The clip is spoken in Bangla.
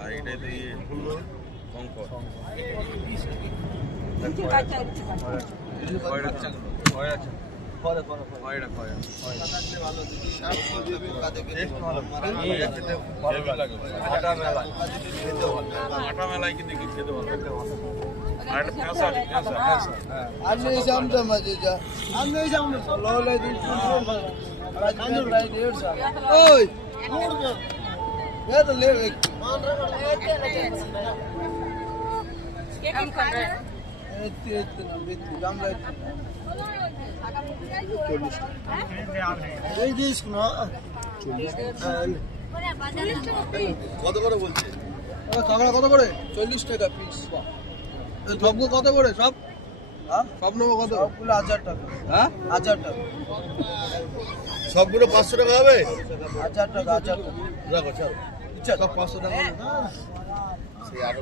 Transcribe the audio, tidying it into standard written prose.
আর এটাই তো ইয়ে শঙ্কর। আটা মেলায় কিন্তু খেতে ভালো। আর একটা ফেঁসা আছে, ফেঁসা। अन्य शामचा मजेचा अन्य शामचा लोले दिन राजकांदूर राई 1.5 साल ओय ये तो ले एक हम कर रहे हैं एत्ते ना बेत्ती जाम राई এই দিস না 40 কত করে বলছে? কাঁকড়া কত করে 40 টাকা পিস সবগুলো কত করে সব হ্যাঁ সব নেবো কত সবগুলো 1000 টাকা হ্যাঁ 1000 টাকা সবগুলো 500 টাকা হবে? 1000 টাকা 1000 টাকা রাখো চল। ইচ্ছা সব 500 টাকা সেই আরো